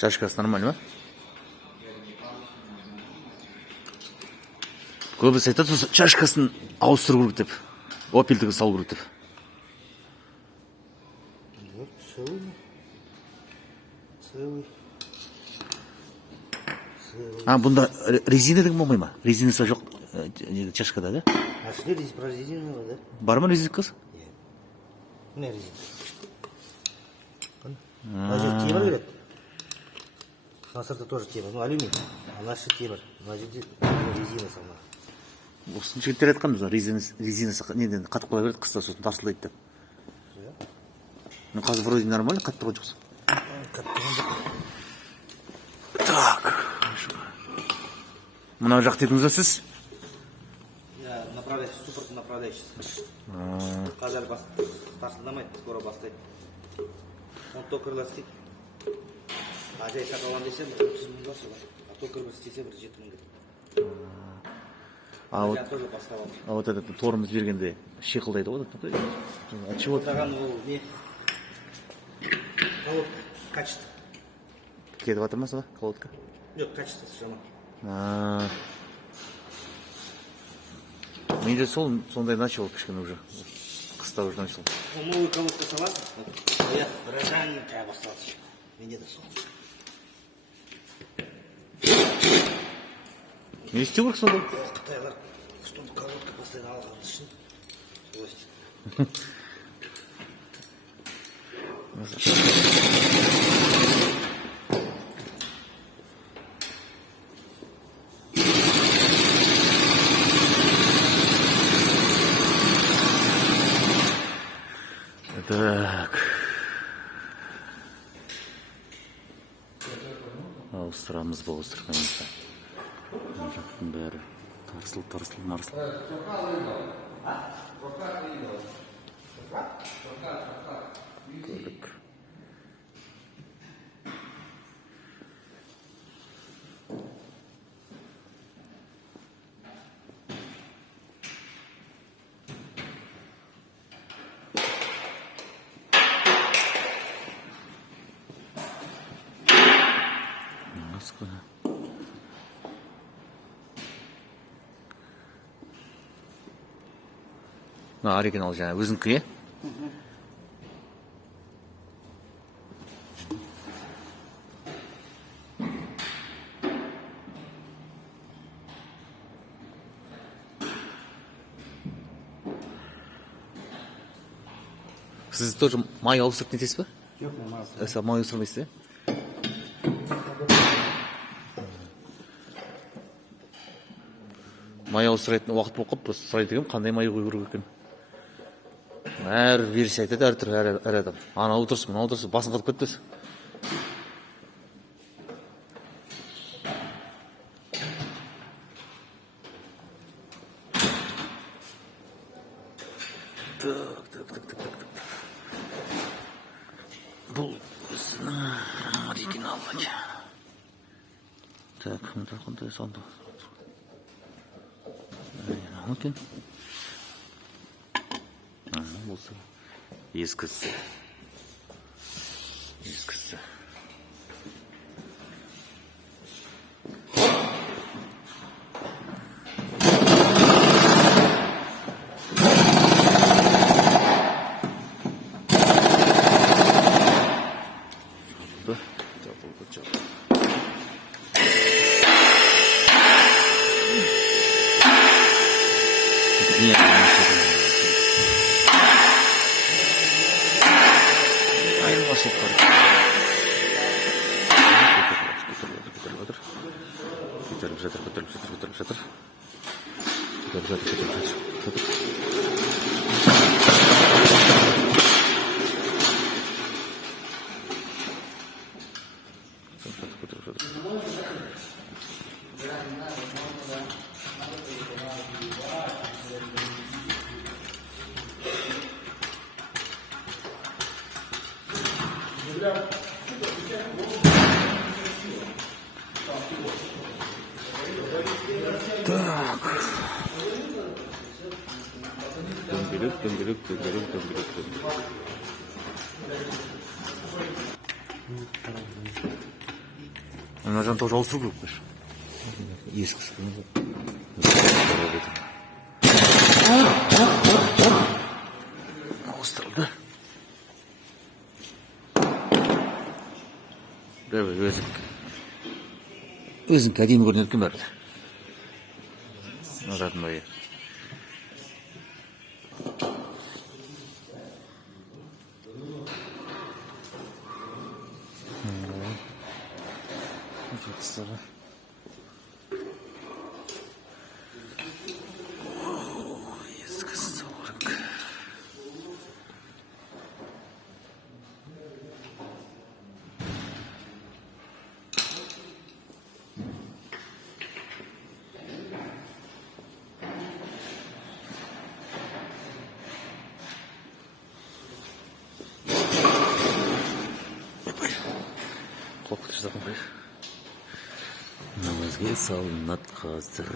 Чашкасы нормально ма? Көбісі айтады, чашкасын ауыстыру керек деп. Опельдігі салу керек деп. Целый. Бұнда резина деген болмай ма? Резинасы жоқ чашкада, да? Ашли прорезиненного, да? Бар ма резинкасы? Не резина. Мына темір береді. Насырда тоже темір. Ну, алюминий. А наши темір. Мына жерде резина салынады. Осыны жігіттер айтқан біз, резинасы неден қатып қала береді, қыста сосын тарсылдайды деп. Ну, қазір вроде нормально қатып тұрған жоқсың. Так. Мына жақ дедіңіз сіз? Я направляющий, суппорт направляющий. Қазір тарсылдамайды, скоро бастайды. Он токарьлар істейді. Ажай саталған десе, 30 мыңға солай. А токарьлар істесе, 7 мыңға. А вот этот тормоз бергенде шиқылдайды ғой. От чего? Оттаған ол не? Колодка, качество. Кетіп жатыр ма сонда колодка? Жоқ, качествосы жаман. Менде сондай начал кішкене уже. Қыста уже начал. Новый колодка саласың, я дрожание прямо басталды. Менде де сол. Не істеу керек сонда? Қытайлар, чтобы колодка постоянно алғаны үшін. Так. Ауыстырамыз ба ауыстырғанымызда. Жақтың бәрі тарсыл марсыл. Көлік. Оригинал жаңа өзіңкі, е? Сіз тоже май ауыстырып нетесіз ба? Жоқ, мен ауыстырып. Май ауыстырмайсыз, е? Май ауыстырайтын уақыт болып қалып, просто сұрайды екенмін, қандай май қою керек екен. Әр версия айтады, әр түрлі әр адам. Анау дұрыс, мынау дұрыс, басын қатып кетті. Бұл өзінің оригиналы. Так, қандай сонда? Екен. Болса ескісі. Так. Дөңгелек. Мына жағын тоже ауыстыру керек қой. Ескі шыққан. Ауыстырылды. Давай, өзің кәдейін көрінеді екен бәрі. Родной. Ескі 40. Қорқыт жасап қояйық. Намазға салынады қазір.